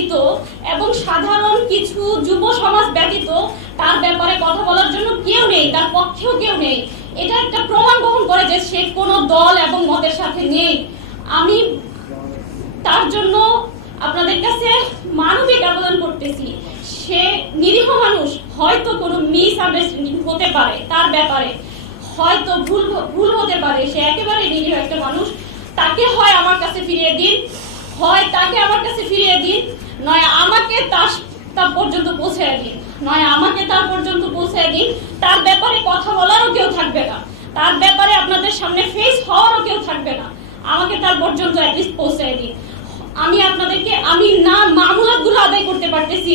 ব্যতীত এবং সাধারণ কিছু যুব সমাজ ব্যতীত তার ব্যাপারে কথা বলার জন্য কেউ নেই, তার পক্ষেও কেউ নেই। এটা একটা প্রমাণ বহন করে যে সে কোনো দল এবং মতের সাথে নেই। আমি তার জন্য আপনাদের কাছে মানবিক আবেদন করতেছি। সে নিরীহ মানুষ, হয়তো কোনো মিস আন্ডারস্ট্যান্ডিং হতে পারে, তার ব্যাপারে হয়তো ভুল হতে পারে, সে একেবারে নিরীহ একটা মানুষ। তাকে হয় আমার কাছে ফিরিয়ে দিন, হয় তাকে আমার কাছে ফিরিয়ে দিন, নয় আমাকে তার পর্যন্ত পৌঁছে দিন, নয় আমাকে তার পর্যন্ত পৌঁছে দিন। তার ব্যাপারে কথা বলারও কেউ থাকবে না, তার ব্যাপারে আপনাদের সামনে ফেস হওয়ারও কেউ থাকবে না। আমাকে তার পর্যন্ত অ্যাটলিস্ট পৌঁছে দিন। আমি আপনাদেরকে না মামুলাতগুলো আদায় করতে পারতেছি,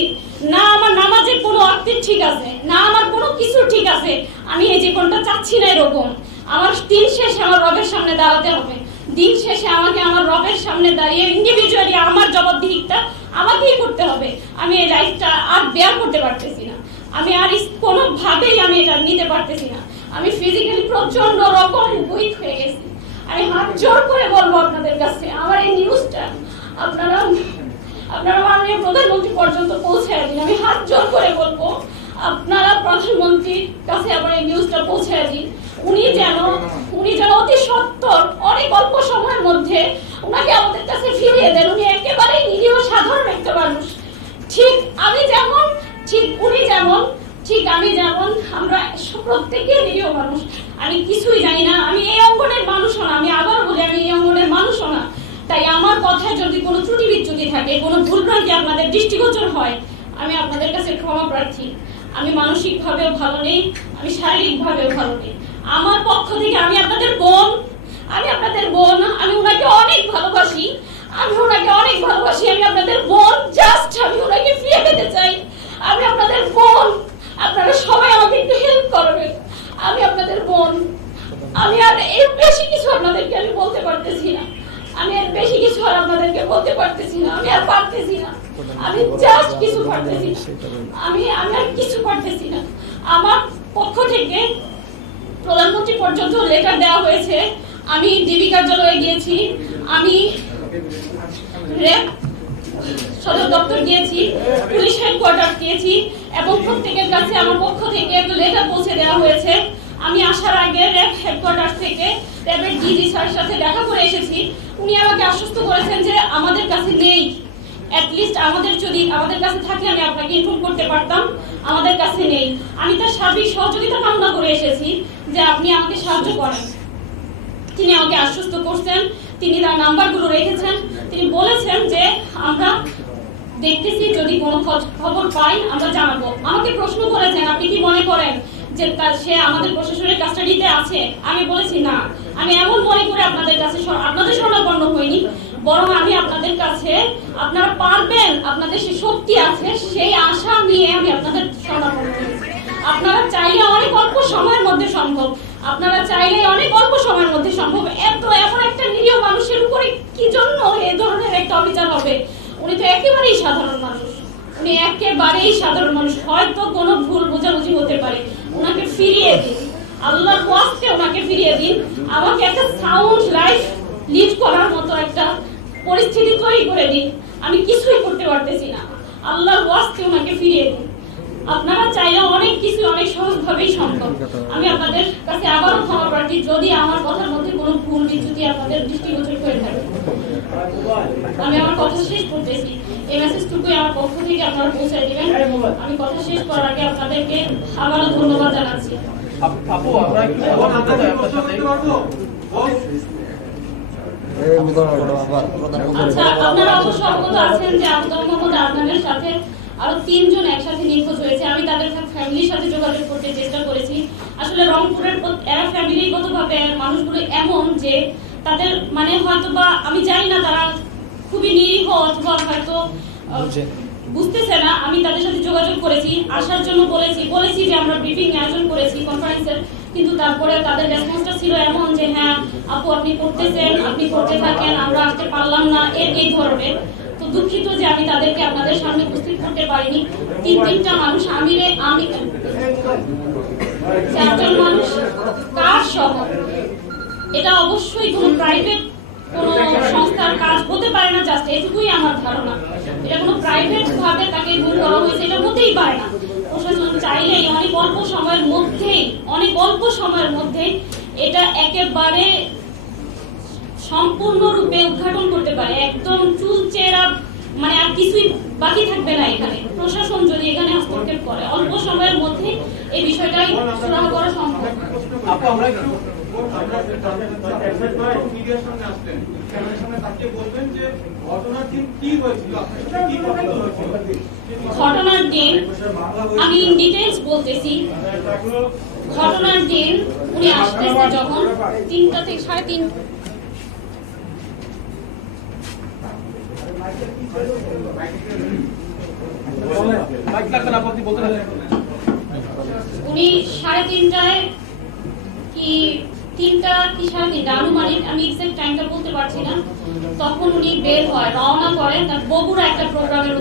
না আমার নামাজের কোনো অর্থ ঠিক আছে, না আমার কোনো কিছু ঠিক আছে। আমি এই জীবনটা চাচ্ছি না এরকম। আমার দিন শেষে আমার রবের সামনে দাঁড়াতে হবে। দিন শেষে আমাকে আমার রবের সামনে দাঁড়িয়ে ইন্ডিভিজুয়ালি আমার জবাবদিহিটা আমাকেই করতে হবে। আমি এই লাইফটা আর বেয়ার করতে পারতেছি না। আমি আর কোনোভাবেই আমি এটা নিতে পারতেছি না। আমি ফিজিক্যালি প্রচন্ড রকম উইক হয়ে গেছি। আমি হাত জোর করে বলবো আপনাদের কাছে, আমার এই নিউজটা আপনারা মাননীয় প্রধানমন্ত্রী পর্যন্ত পৌঁছে দিন। আমি হাত জোর করে বলবো আপনারা প্রধানমন্ত্রীর কাছে আমার এই নিউজটা পৌঁছে দিন। উনি যেন অতি সত্বর অনেক অল্প সময়ের মধ্যে ওনাকে আমাদের কাছে ফিরিয়ে দেন। উনি একেবারেই নিরীহ সাধারণ একটা মানুষ। ঠিক আমি যেমন, ঠিক উনি যেমন, ঠিক আমি যেমন, আমরা প্রত্যেকে নিরীহ মানুষ। আমি কিছুই জানি না, আমি এই অঙ্গনের মানুষও না। আমি আবার বলি, আমি এই অঙ্গনের মানুষও না। তাই আমার কথায় যদি কোনো ত্রুটি বিচ্যুতি থাকে, কোনো ভুলভ্রান্তি আপনাদের দৃষ্টিগোচর হয়, আমি আপনাদের কাছে ক্ষমা প্রার্থী। আমি মানসিকভাবেও ভালো নেই, আমি শারীরিকভাবেও ভালো নেই। আমার পক্ষ থেকে আমি আপনাদের বোন, আমি ওনাকে অনেক ভালোবাসি, আমি আপনাদের বোন। জাস্ট আমি ওনাকে ফিরে পেতে চাই। আমি আপনাদের বোন, আপনারা সবাই আমাকে একটু হেল্প করবেন। আমি আপনাদের বোন। আমি আর এর বেশি কিছু আপনাদেরকে আমি বলতে পারতেছি না। আমি আর পারতেছি না। আমি জাস্ট কিছু পারতেছি না। আমি আর কিছু পারতেছি না। আমার পক্ষ থেকে প্রধানমন্ত্রী পর্যন্ত লেটার দেওয়া হয়েছে। আমি ডিবি কার্যালয়ে গিয়েছি, আমি র্যাব সদর দপ্তর গিয়েছি, পুলিশ হেডকোয়ার্টার গিয়েছি এবং প্রত্যেকের কাছে আমার পক্ষ থেকে একটা লেটার পৌঁছে দেওয়া হয়েছে। আমি আসার আগে র্যাব হেডকোয়ার্টার থেকে র্যাবের ডিজি স্যারের সাথে দেখা করে এসেছি। উনি আমাকে আশ্বস্ত করেছেন যে আমাদের কাছে নেই, অ্যাটলিস্ট আমাদের কাছে থাকলে আমি আপনাকে ইনফর্ম করতে পারতাম। আমাদের কাছে নেই। আমি তার সার্বিক সহযোগিতা কামনা করে এসেছি যে আপনি আমাকে সাহায্য করেন। তিনি আমাকে আশ্বস্ত করছেন, তিনি তার নাম্বারগুলো রেখেছেন। তিনি বলেছেন যে আমরা দেখতেছি, যদি কোনো খবর পাই আমরা জানাবো। আমাকে প্রশ্ন করেছেন, আপনি কি মনে করেন যে সে আমাদের প্রশাসনের কাস্টাডিতে আছে? আমি বলেছি না, আমি এমন মনে করে আপনাদের শরণাপন্ন হইনি, বরং আমি আপনাদের কাছে, আপনারা পারবেন, আপনাদের সে শক্তি আছে, সেই আশা নিয়ে আমি আপনাদের শরণাপন্ন হয়েছি। আপনারা চাইলে অনেক অল্প সময়ের মধ্যে সম্ভব, এমন একটা নিরীহ মানুষের উপরে কি জন্য এই ধরনের একটা অবিচার হবে? উনি তো একেবারেই সাধারণ মানুষ, হয়তো কোনো ভুল বোঝাবুঝি হতে পারে। ওনাকে ফিরিয়ে দিন, আল্লাহর ওয়াস্তে ওনাকে ফিরিয়ে দিন। আমাকে একটা সাউন্ড লাইফ লিড করার মতো একটা পরিস্থিতি তৈরি করে দিন। আমি কিছুই করতে পারতেছি না, আল্লাহর ওয়াস্তে ওনাকে ফিরিয়ে দিন। আপনারা চাইলে অনেক কিছু অনেক সহজভাবেই সম্ভব। আমি আপনাদের কাছে আবারও ক্ষমা প্রার্থী যদি আমার কথার মধ্যে কোনো ভুল বিচ্যুতি আপনাদের দৃষ্টিগোচর হয়ে থাকে। আমি আমার কথা শেষ করতেছি, এই মেসেজটুকুই আমার পক্ষ থেকে আপনারা পৌঁছে দিবেন। আমি কথা শেষ করার আগে আপনাদেরকে আবারও ধন্যবাদ জানাচ্ছি। আচ্ছা, আপনারা অবশ্য অবগত আছেন যে আবদুল মোহাম্মদ আদনানের সাথে আরো 3 জন একসাথে নিখোঁজ হয়েছে। আমি তাদের ফ্যামিলির সাথে যোগাযোগ করতে চেষ্টা করেছি। আসলে রংপুরের এরা ফ্যামিলিগতভাবে মানুষগুলো এমন যে তাদের মানে হয়তো বা আমি জানি না, তারা খুবই নিরীহ অথবা হয়তো বুঝতেছে না। আমি তাদের সাথে যোগাযোগ করেছি, আসার জন্য বলেছি যে আমরা ব্রিফিং আয়োজন করেছি কনফারেন্সের, কিন্তু তারপরে তাদের রেসপন্সটা ছিল এমন যে হ্যাঁ আপু আপনি করতেছেন, আপনি করতে থাকেন, আমরা আসতে পারলাম না, এই ধরনের। তো দুঃখিত যে আমি তাদেরকে আপনাদের সামনে উপস্থিত করতে পারিনি। 3টা মানুষ, আমি 4জন মানুষ কার সহ, এটা অবশ্যই কোনো প্রাইভেট কোনো সংস্থার কাজ হতে পারে না। জাস্ট এটুকুই আমার ধারণা। এটা কোনো প্রাইভেট ভাবে তাকে গুম করা হয়েছে, এটা হতেই পারে না। প্রশাসন চাইলেই অনেক অল্প সময়ের মধ্যেই এটা একেবারে সম্পূর্ণরূপে উদ্ঘাটন করতে পারে, একদম চুলচেরা, মানে আর কিছুই বাকি থাকবে না এখানে। প্রশাসন যদি এখানে হস্তক্ষেপ করে অল্প সময়ের মধ্যে এই বিষয়টাই সুরাহা করা সম্ভব। ঘটনার দিন আমি ডিটেইলস বলতেছি। ঘটনার দিন উনি আসতেছে যখন 3টা থেকে 3:30, উনি 3:30টায় কি 3টা কি 3:30 আনুমানিক, আমি এক্সাক্ট টাইমটা বলতে পারছি না, তখন উনি বের হয়, রওনা করেন তার বগুড়া একটা প্রোগ্রামের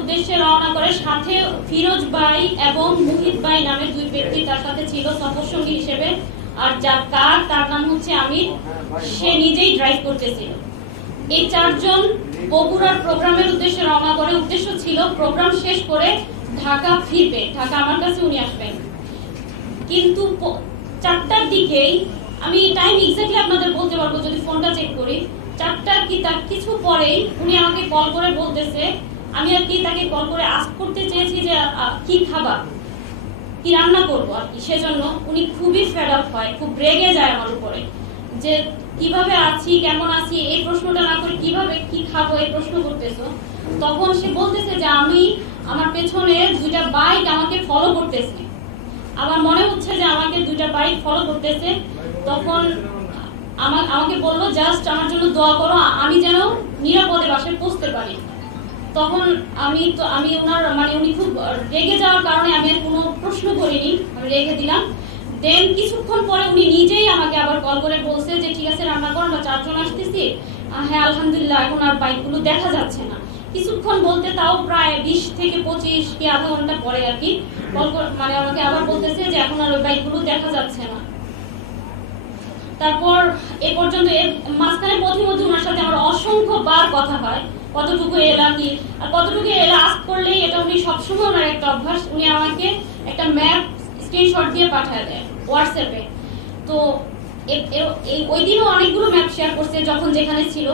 উদ্দেশ্যে রওনা করে। সাথে ফিরোজ ভাই এবং মুহিত ভাই নামে 2 ব্যক্তি তার সাথে ছিল সফরসঙ্গী হিসেবে। আর যার কার তার নাম হচ্ছে আমির, সে নিজেই ড্রাইভ করতেছিল। এই 4 জন বগুড়ার প্রোগ্রামের উদ্দেশ্যে রওনা করে। উদ্দেশ্য ছিল প্রোগ্রাম শেষ করে ঢাকা ফিরবে, ঢাকা আমার কাছে উনি আসবেন। কিন্তু 4টার দিকেই, আমি টাইম এক্স্যাক্টলি আপনাদের বলতে পারবো যদি ফোনটা চেক করি, 4টা কি তার কিছু পরেই উনি আমাকে কল করে বলতেছে, আমি আর কি তাকে কল করে আস্ক করতে চেয়েছি যে কি খাবার, কি রান্না করবো আর কি। সেজন্য উনি খুবই ফেড আপ হয়, খুব রেগে যায় আমার উপরে, যে কিভাবে আছি, কেমন আছি, এই প্রশ্নটা না করে কিভাবে কি খাবো এই প্রশ্ন করতেছো। তখন সে বলতেছে যে আমার পেছনে 2টা বাইক আমাকে ফলো করতেছে, আমার মনে হচ্ছে যে আমাকে 2টা বাইক ফলো করতেছে। তখন আমাকে বললো জাস্ট আমার জন্য দোয়া করো, আমি যেন নিরাপদে বাসায় পৌঁছতে পারি। তখন আমি ওনার মানে উনি খুব রেগে যাওয়ার কারণে আমি আর কোনো প্রশ্ন করিনি, আমি রেখে দিলাম। দেন কিছুক্ষণ পরে উনি নিজেই আমাকে আবার কল করে বলছে যে ঠিক আছে রান্না করো, আমরা 4 জন আসতেছি। হ্যাঁ আলহামদুলিল্লাহ, এখন আর বাইকগুলো দেখা যাচ্ছে না। কিছুক্ষণ বলতে তাও প্রায় 20 থেকে 25 কি আধা ঘন্টা পরে আর কি মানে আমাকে আবার বলতেছে যে এখন আর ওই বাইকগুলো দেখা যাচ্ছে না। তারপর এ পর্যন্ত মাঝখানে পথে ওনার সাথে আমার অসংখ্যবার কথা হয়, কতটুকু এলা কি আর কতটুকু এলা আস্ক করলেই, এটা উনি সবসময় ওনার একটা অভ্যাস, উনি আমাকে একটা ম্যাপ স্ক্রিনশট দিয়ে পাঠিয়ে দেয় হোয়াটসঅ্যাপে। তো ওই দিনও অনেকগুলো ম্যাপ শেয়ার করছে যখন যেখানে ছিল।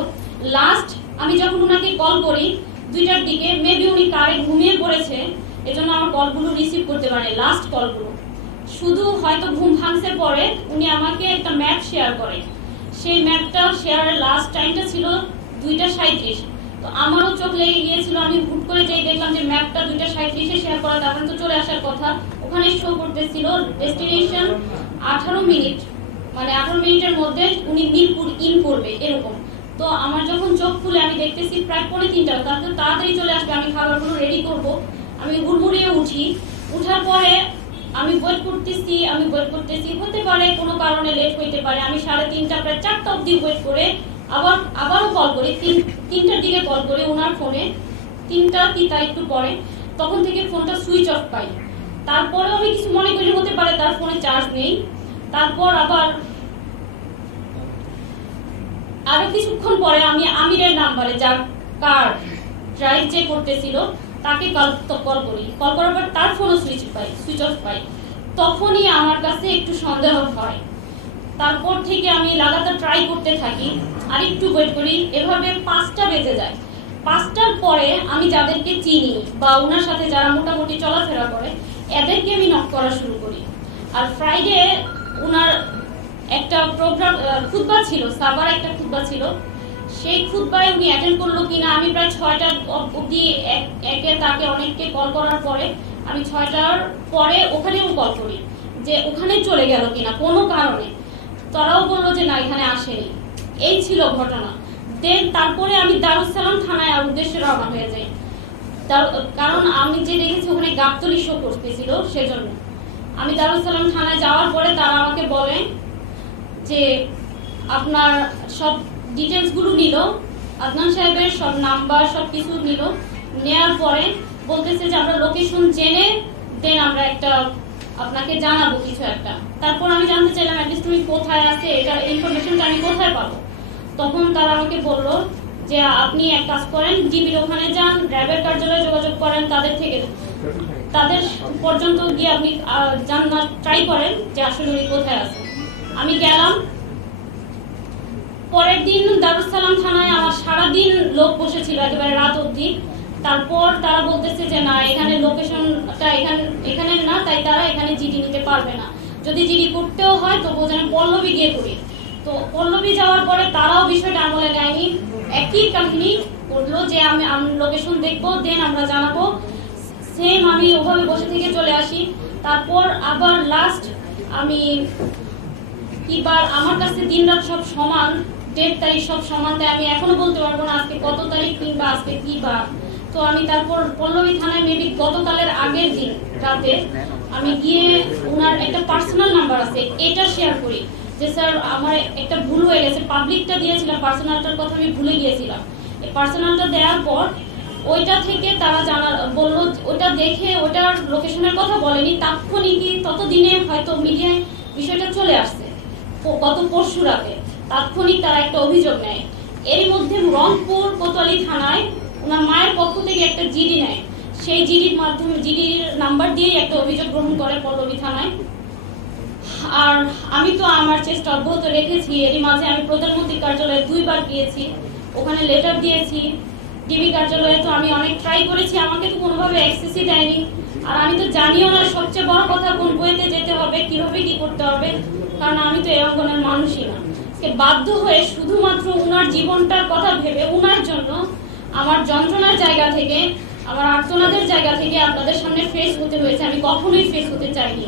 লাস্ট আমি যখন ওনাকে কল করি 2টার দিকে, মেবি উনি কারে ঘুমিয়ে পড়েছে, এজন্য আমার কলগুলো রিসিভ করতে পারে। লাস্ট কলগুলো শুধু হয়তো ঘুম ভাঙছে পরে উনি আমাকে একটা ম্যাপ শেয়ার করে, সেই ম্যাপটা শেয়ারের লাস্ট টাইমটা ছিল 2:37। তো আমারও চোখ লেগে গিয়েছিল, আমি হুট করে যেই দেখলাম যে ম্যাপটা 2:37-এ শেয়ার করা, তারপরে তো চলে আসার কথা। ওখানে শো করতেছিল ডেস্টিনেশন 18 মিনিট, মানে 18 মিনিটের মধ্যে উনি মিরপুর ইন করবে এরকম। তো আমার যখন চোখ খুলে আমি দেখতেছি প্রায় 2:45, তাহলে তাড়াতাড়ি চলে আসবে, আমি খাবারগুলো রেডি করব। আমি হুড়মুড়িয়ে উঠি, উঠার পরে আমি ওয়েট করতেছি, হতে পারে কোনো কারণে লেট হইতে পারে। আমি 3:30 প্রায় 4টা অবধি ওয়েট করে আবারও কল করি, 3টার দিকে কল করি ওনার ফোনে, 3টা কি তার একটু পরে, তখন থেকে ফোনটা সুইচ অফ পাই। তারপরেও আমি কিছু মনে করি হতে পারে তার ফোনে চার্জ নেই। তারপর আরো কিছুক্ষণ পরে আমি আমিরের নাম্বারে, যার কার ড্রাইভ যে করতেছিল, তাকে কল করি। কল করার পর তার ফোনও সুইচ অফ পাই। তখনই আমার কাছে একটু সন্দেহ হয়। তারপর থেকে আমি লাগাতার ট্রাই করতে থাকি, আর একটু ওয়েট করি, এভাবে 5টা বেজে যায়। 5টার পরে আমি যাদেরকে চিনি বা ওনার সাথে যারা মোটামুটি চলাফেরা করে, এদেরকে আমি নক করা শুরু করি। আর ফ্রাইডে ওনার একটা প্রোগ্রাম খুতবা ছিল, সাবার একটা খুতবা ছিল, সেই খুতবায় উনি অ্যাটেন্ড করলো কিনা আমি প্রায় 6টা অবধি তাকে অনেককে কল করার পরে আমি 6টার পরে ওখানেও কল করি যে ওখানে চলে গেল কিনা কোনো কারণে। তারাও বললো যে না, এখানে আসেনি। এই ছিল ঘটনা। দেন তারপরে আমি দারুস সালাম থানায় উদ্দেশ্যে রওনা হয়ে যাই, কারণ আমি যে দেখেছি ওখানে গাবতলী শো করতেছিল, সেজন্য আমি দারুস সালাম থানায় যাওয়ার পরে তারা আমাকে বলে যে আপনার সব ডিটেলসগুলো নিল, আদনান সাহেবের সব নাম্বার সব কিছু নিল, নেওয়ার পরে বলতেছে যে আমরা লোকেশন জেনে দেন আমরা একটা আপনাকে জানাবো কিছু একটা। তারপর আমি জানতে চাইলাম অ্যাটলিস্ট তুমি কোথায় আছে, এটা ইনফরমেশনটা আমি কোথায় পাবো। তখন তারা আমাকে বললো যে আপনি এক কাজ করেন, জিবির ওখানে যান, র্যাবের কার্যালয়ে যোগাযোগ করেন, তাদের পর্যন্ত গিয়ে আপনি জানার ট্রাই করেন যে আসলে উনি কোথায় আছে। আমি গেলাম, পরের দিন দারুস সালাম থানায় আমার সারাদিন লোক বসেছিল একেবারে রাত অবধি। তারপর তারা বলতেছে যে না, এখানে লোকেশনটা এখানে না, তাই তারা এখানে জিডি নিতে পারবে না, যদি জিডি করতেও হয় তো বোঝানো পল্লবী গিয়ে করি। তো পল্লবী যাওয়ার পরে তারাও বিষয়টা আমলে নেয়নি, একই কাহিনী করলো যে আমি লোকেশন দেখবো, দেন আমরা জানাবো। সেম আমি ওভাবে বসে থেকে চলে আসি। তারপর আবার লাস্ট আমি কিবার আমার কাছে দিন রাত সব সমান, ডেট তারিখ সব সমান, তাই আমি এখনো বলতে পারবো না আজকে কত তারিখ কিংবা আজকে কি বার। তো আমি তারপর পল্লবী থানায় মেবি গতকালের আগের দিন রাতে আমি গিয়ে ওনার একটা পার্সোনাল নাম্বার আছে, এটা শেয়ার করি যে স্যার আমার একটা ভুল হয়ে গেছে, পাবলিকটা দিয়েছিলাম, পার্সোনালটার কথা আমি ভুলে গিয়েছিলাম। এই পার্সোনালটা দেওয়ার পর ওইটা থেকে তারা বললো, ওটা দেখে ওটার লোকেশনের কথা বলেনি, তাৎক্ষণিকই ততদিনে হয়তো মিডিয়ায় বিষয়টা চলে আসছে গত পরশু রাতে, তাৎক্ষণিক তারা একটা অভিযোগ নেয়। এর মধ্যে রংপুর কোতোয়ালি থানায় ওনার মায়ের পক্ষ থেকে একটা জিডি নেয়, সেই জিডির মাধ্যমে জিডির নাম্বার দিয়েই একটা অভিযোগ গ্রহণ করে পল্লবী থানায়। আর আমি তো আমার চেষ্টা অব্যাহত রেখেছি। এরই মাঝে আমি প্রধানমন্ত্রীর কার্যালয়ে 2 বার গিয়েছি, ওখানে লেটার দিয়েছি। ডিবি কার্যালয়ে তো আমি অনেক ট্রাই করেছি, আমাকে তো কোনোভাবে অ্যাক্সেসই দেয়নি। আর আমি তো জানিও না সবচেয়ে বড় কথা কোন বইতে যেতে হবে, কিভাবে কি করতে হবে, কারণ আমি তো এই অঙ্গনের মানুষই না। বাধ্য হয়ে শুধুমাত্র উনার জীবনটার কথা ভেবে, উনার জন্য আমার যন্ত্রণার জায়গা থেকে, আমার আর্তনাদের জায়গা থেকে আপনাদের সামনে ফেস হতে হয়েছে। আমি কখনোই ফেস হতে চাইনি।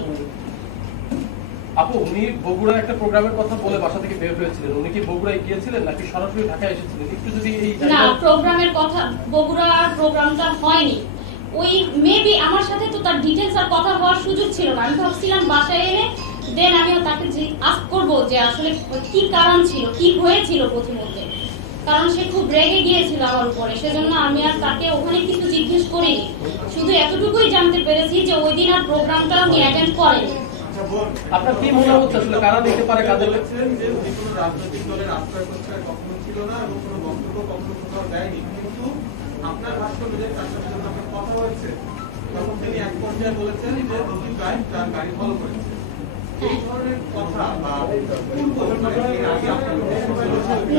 আপু, উনি বগুড়া একটা প্রোগ্রামের কথা বলে বাসা থেকে বের হয়েছিলেন, উনি কি বগুড়ায় গিয়েছিলেন নাকি সরাসরি ঢাকায় এসেছিলেন? একটু যদি এই না, প্রোগ্রামের কথা, বগুড়ার প্রোগ্রামটা হয়নি। ওই মেবি আমার সাথে তো তার ডিটেইলস আর কথা হওয়ার সুযোগ ছিল না। আমি ভাবছিলাম বাসায় এনে দেন আমিও তাকে আস্ক করব যে আসলে কি কারণ ছিল, কি হয়েছিল প্রথমতে, কারণ সে খুব রেগে গিয়েছিল আমার উপরে। সেজন্য আমি আর তাকে ওখানে কিছু জিজ্ঞেস করিনি, শুধু এতটুকুই জানতে পেরেছি যে ওই দিন আর প্রোগ্রামটা উনি অ্যাটেন্ড করেনি। আপনার কি মনে হচ্ছে আসলে কারা দিতে পারে? কাদের বলেছিলেন যে উনি কোনো রাজনৈতিক দলের আশ্রয় প্রশ্রয় কখনো ছিল না এবং কোনো বক্তব্য কখনো কোথাও দেয়নি, কিন্তু আপনার ভাষ্য অনুযায়ী তার সাথে যখন আপনার কথা হয়েছে তখন তিনি এক পর্যায়ে বলেছেন যে দুটি বাইক তার গাড়ি ফলো করেছে। এই ধরনের কথা বা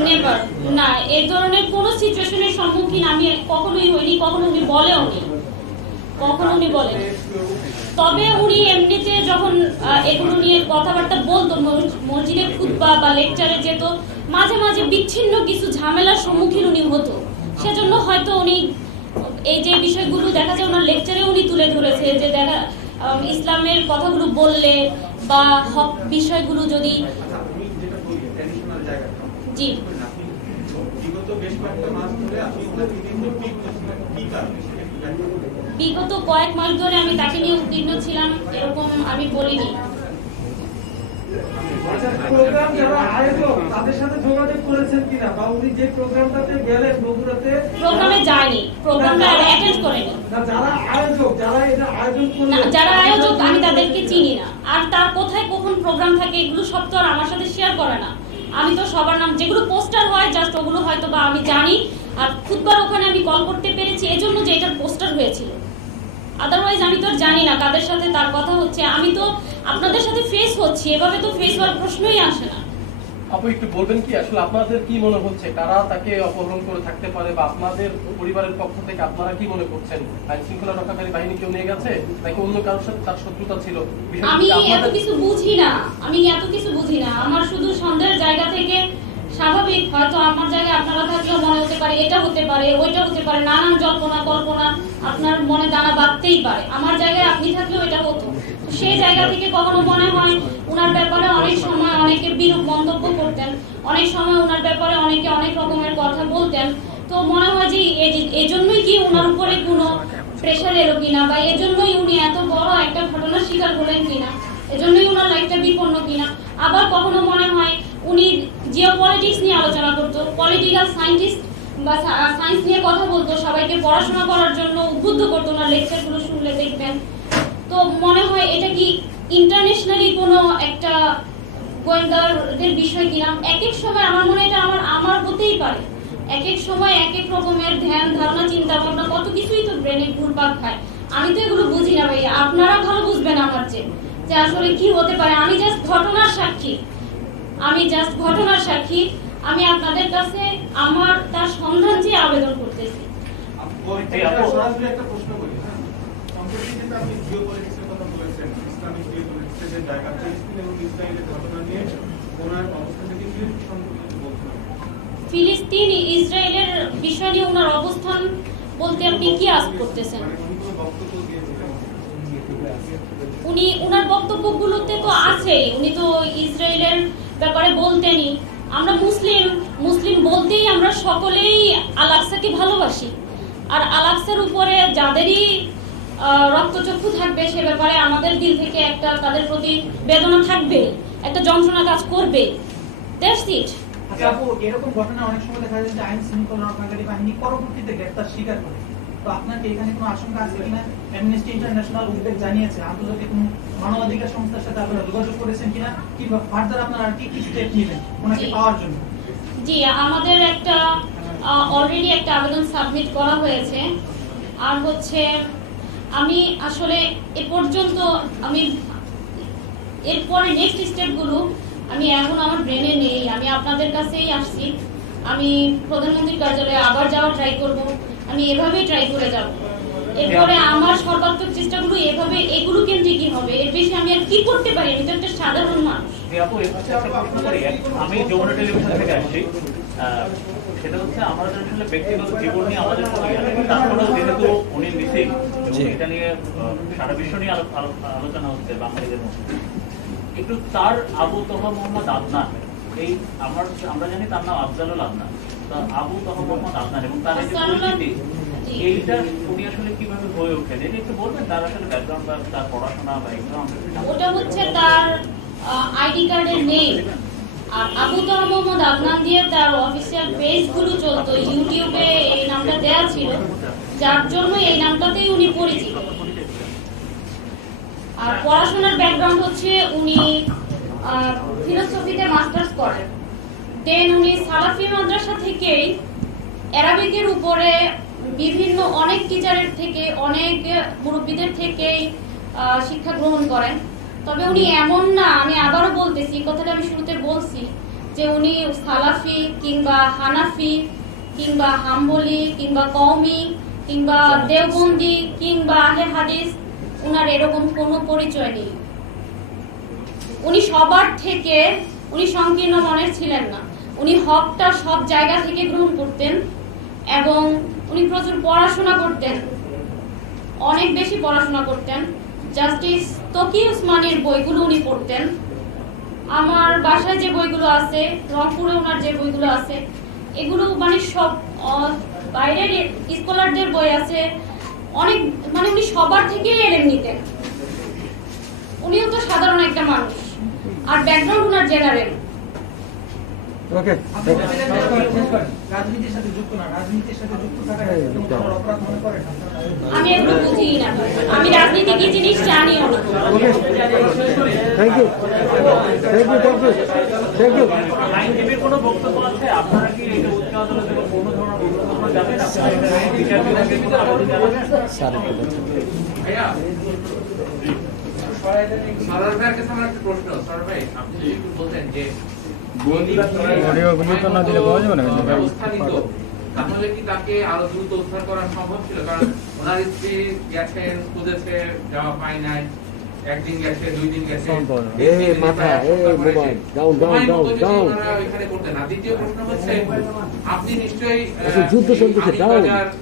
নেভার, না, এই ধরনের কোনো সিচুয়েশনের সম্মুখীন আমি কখনোই হইনি, কখনো উনি বলেও নি, কখনো উনি বলেন। তবে উনি এমনিতে যখন এগুলো নিয়ে কথাবার্তা বলতো, মসজিদে খুতবা বা লেকচারে যেত, মাঝে মাঝে বিচ্ছিন্ন কিছু ঝামেলার সম্মুখীন উনি হতো। সেজন্য হয়তো উনি এই যে বিষয়গুলো দেখা যায় ওনার লেকচারে উনি তুলে ধরেছে, যে দেখা ইসলামের কথাগুলো বললে বা হক বিষয়গুলো যদি জি বিগত কয়েক মাস ধরে আমি তাকে নিয়ে উদ্বিগ্ন ছিলাম, এরকম আমি বলিনি। প্রোগ্রাম যারা আয়োজক তাদের সাথে যোগাযোগ করেছেন কিনা, বা উনি যে প্রোগ্রামটাতে গেলেন বগুড়াতে প্রোগ্রামে যায়নি, প্রোগ্রামটা অ্যাটেন্ড করেনি। যারা আয়োজক, যারা এটা আয়োজন করলেন, যারা আয়োজক আমি তাদেরকে চিনি না, আর তার কোথায় কখন প্রোগ্রাম থাকে এগুলো সব তো আর আমার সাথে শেয়ার করে না। আমি তো সবার নাম, যেগুলো পোস্টার হয় জাস্ট ওগুলো হয়তো বা আমি জানি, আর খুতবার ওখানে আমি কল করতে পেরেছি এজন্য যে এটার পোস্টার হয়েছিল, আদারওয়াইজ আমি তো জানি না কাদের সাথে তার কথা হচ্ছে। আমি তো আপনাদের সাথে ফেস হচ্ছি, এভাবে তো ফেস হওয়ার প্রশ্নই আসে না। আপু, একটু বলবেন কি আসলে আপনাদের কি মনে হচ্ছে, কারা তাকে অপহরণ করে থাকতে পারে, বা আপনাদের পরিবারের পক্ষ থেকে আপনারা কি মনে করছেন? আইন শৃঙ্খলা রক্ষাকারী বাহিনী কেউ নিয়ে গেছে নাকি অন্য কারোর সাথে তার শত্রুতা ছিল? আমি এত কিছু বুঝি না, আমার শুধু সন্দেহের জায়গা থেকে স্বাভাবিক, হয়তো আমার জায়গায় আপনারা থাকলেও মনে হতে পারে এটা হতে পারে, ওইটা হতে পারে, নানান জল্পনা কল্পনা আপনার মনে দানা বাঁধতেই পারে। আমার জায়গায় আপনি থাকলেও এটা হতো। সেই জায়গা থেকে কখনো মনে হয় উনার ব্যাপারে অনেক সময় অনেকে বিরূপ মন্তব্য করতেন, অনেক সময় উনার ব্যাপারে অনেকে অনেক রকমের কথা বলতেন। তো মনে হয় যে এজন্যই কি উনার উপরে কোনো প্রেশার এলো কিনা, বা এজন্যই উনি এত বড় একটা ঘটনার শিকার হলেন কিনা, এজন্যই উনার লাইফটা বিপন্ন কিনা। আবার কখনো মনে হয় উনি জিওপলিটিক্স নিয়ে আলোচনা করতো, পলিটিক্যাল সায়েন্টিস্ট বা সায়েন্স নিয়ে কথা বলতো, সবাইকে পড়াশোনা করার জন্য উদ্বুদ্ধ করতো না, লেকচারগুলো শুনলে দেখবেন। তো মনে হয় এটা কি ইন্টারন্যাশনালি কোনো একটা গোয়েন্দাদের বিষয় কিনা। এক এক সময় আমার মনে হয় এটা আমার হতেই পারে, এক এক সময় এক এক রকমের ধ্যান ধারণা চিন্তা ভাবনা কত কিছুই তো ব্রেনে ঘুরপাক খায়। আমি তো এগুলো বুঝি না ভাইয়া, আপনারা ভালো বুঝবেন আমার চেয়ে যে আসলে কি হতে পারে। আমি জাস্ট ঘটনার সাক্ষী, আমি আপনাদের কাছে আমার তার সন্ধান চেয়ে আবেদন করতেছি। সরাসরি একটা প্রশ্ন করি, হ্যাঁ? সম্প্রতি কিন্তু আপনি জিওপলিটিক্সের কথা বলেছেন, ইসলামিক জিওপলিটিক্সের যে জায়গা, ফিলিস্তিন এবং ইসরায়েলের ঘটনা নিয়ে ওনার অবস্থা থেকে কি সম্পর্কে বলছেন? ফিলিস্তিন ইসরায়েলের বিষয় নিয়ে ওনার অবস্থান বলতে আপনি কি আস করতেছেন? মানে উনি কোনো বক্তব্য দিয়েছিলেন? উনি ওনার বক্তব্যগুলোতে তো আছেই, উনি তো ইসরায়েলের ব্যাপারে বলতেনই। আমরা মুসলিম বলতেই আমরা সকলেই আল আকসাকে ভালোবাসি, আর আল আকসার উপরে যাদেরই রক্তচক্ষু থাকবে সে ব্যাপারে আমাদের দিল থেকে একটা তাদের প্রতি বেদনা থাকবে, একটা যন্ত্রণা কাজ করবে। That's it. আচ্ছা আপু, এরকম ঘটনা অনেক সময় দেখা যায় যে আইন শৃঙ্খলা রক্ষাকারী বাহিনী পরবর্তীতে গ্রেফতার স্বীকার করে। তো আপনার কি এখানে কোনো আশঙ্কা আছে কিনা? অ্যামনেস্টি ইন্টারন্যাশনাল উদ্বেগ জানিয়েছে, আন্তর্জাতিক কোনো মানবাধিকার সংস্থার সাথে আপনারা যোগাযোগ করেছেন কিনা, কিংবা ফার্দার আপনারা আর কি কি স্টেপ নেবেন ওনাকে পাওয়ার জন্য? জি, আমাদের একটা অলরেডি একটা আবেদন সাবমিট করা হয়েছে। আর হচ্ছে আমি আসলে এ পর্যন্ত আমি এরপরে নেক্সট স্টেপগুলো আমি এখন আমার ব্রেনে নেই। আমি আপনাদের কাছেই আসছি, আমি প্রধানমন্ত্রীর কার্যালয়ে আবার যাওয়ার ট্রাই করব, আমি এভাবেই ট্রাই করে যাব। এরপরে আমার সর্বাত্মক চেষ্টাগুলো এভাবে এগুলো কেন্দ্রিকই হবে, এর বেশি আমি আর কি করতে পারি? আমি তো একটা সাধারণ মানুষ। আমি যমুনা টেলিভিশন থেকে আসছি। সেটা হচ্ছে আমাদের আসলে ব্যক্তিগত জীবন নিয়ে আমাদের তারপরেও যেহেতু উনি মিসিং এবং এটা নিয়ে সারা বিশ্ব নিয়ে আলোচনা হচ্ছে বাঙালিদের মধ্যে, একটু তার আবু তহা মোহাম্মদ আদনান, এই আমরা জানি তার নাম আফজালুল আদনান, তার আবু তহা মোহাম্মদ আদনান এবং তার এই যে পরিচিতি, এইটা উনি আসলে কিভাবে হয়ে ওঠেন এটা একটু বলবেন? তার আসলে ব্যাকগ্রাউন্ড বা তার পড়াশোনা বা এগুলো আমরা একটু জানতে চাই। ওটা হচ্ছে তার আইডি কার্ডের নেই। আর আবু তহা মোহাম্মদ আদনান দিয়ে তার অফিসিয়াল পেজগুলো চলতো, ইউটিউবে এই নামটা দেয়া ছিল, যার জন্য এই নামটাতেই উনি পরিচিত। আর পড়াশোনার ব্যাকগ্রাউন্ড হচ্ছে উনি ফিলোসফিতে মাস্টার্স করেন, দেন উনি সালাফি মাদ্রাসা থেকেই অ্যারাবিকের উপরে বিভিন্ন অনেক টিচারের থেকে অনেক মুরব্বীদের থেকেই শিক্ষা গ্রহণ করেন। তবে উনি এমন না, আমি আবারও বলতেছি, কথাটা আমি শুরুতে বলছি যে উনি সালাফি কিংবা হানাফি কিংবা হাম্বলি কিংবা কওমি কিংবা দেওবন্দি কিংবা আহলে হাদিস, উনার এরকম কোনো পরিচয় নেই। উনি সবার থেকে উনি সংকীর্ণ মনের ছিলেন না, উনি হকটা সব জায়গা থেকে গ্রহণ করতেন এবং উনি প্রচুর পড়াশোনা করতেন, অনেক বেশি পড়াশোনা করতেন। জাস্টিস তকি উসমানীর বইগুলো উনি পড়তেন। আমার বাসায় যে বইগুলো আছে, রংপুরে ওনার যে বইগুলো আছে, এগুলো মানে সব বাইরের স্কলারদের বই আছে অনেক, মানে উনি সবার থেকেই এলেম নিতেন। উনিও তো সাধারণ একটা মানুষ, আর ব্যাকগ্রাউন্ড ওনার জেনারেল। রাজনীতির সাথে যুক্ত না, রাজনীতির সাথে যুক্ত থাকাটা কোনো অপরাধ মনে করেন? আমি এগুলো বুঝি না, আমি রাজনীতি কি জিনিস জানিও না। আইনজীবীর কোনো বক্তব্য আছে? আপনারা কি এটা উচ্চ আদালতে কোনো ধরনের বক্তব্য যাবেন? আপনারা বিচার বিভাগের কোনো আবেদন জানাবেন? ভাইয়া, সারার ভাইয়ের কাছে আমার একটা প্রশ্ন। সারার ভাই, আপনি যদি একটু বলতেন যে ব্যবস্থা নিত, তাহলে কি তাকে আরো দ্রুত উদ্ধার করা সম্ভব ছিল? কারণ ওনার স্ত্রী গেছেন, খুঁজেছে, যাওয়া পায় নাই, একদিন গেছে, 2 দিন গেছে। দ্বিতীয় প্রশ্ন হচ্ছে, আপনি নিশ্চয়ই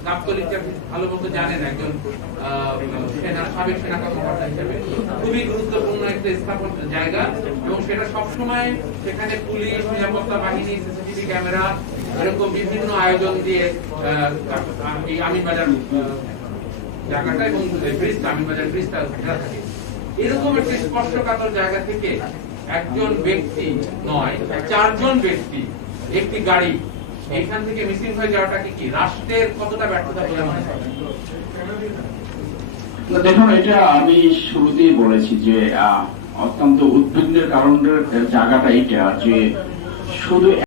গাবতলীকে ভালো মতো জানেন, একজন সাবেক সেনা কর্মকর্তা হিসেবে খুবই গুরুত্বপূর্ণ একটা স্থাপন জায়গা, এবং সেটা সবসময় সেখানে পুলিশ, নিরাপত্তা বাহিনী, সিসিটিভি ক্যামেরা এরকম বিভিন্ন আয়োজন দিয়ে এই আমিনবাজার জায়গাটা এবং ব্রিজটা, আমিনবাজার ব্রিজটা ঘেরা থাকে। এরকম একটা স্পর্শকাতর জায়গা থেকে একজন ব্যক্তি নয়, 4 জন ব্যক্তি, একটি গাড়ি এখান থেকে মিসিং হয়ে যাওয়াটাকে কি রাষ্ট্রের কতটা ব্যর্থতা বলে মনে করেন? দেখুন, এটা আমি শুরুতেই বলেছি যে অত্যন্ত উদ্বিগ্নের কারণের জায়গাটা এটা যে শুধু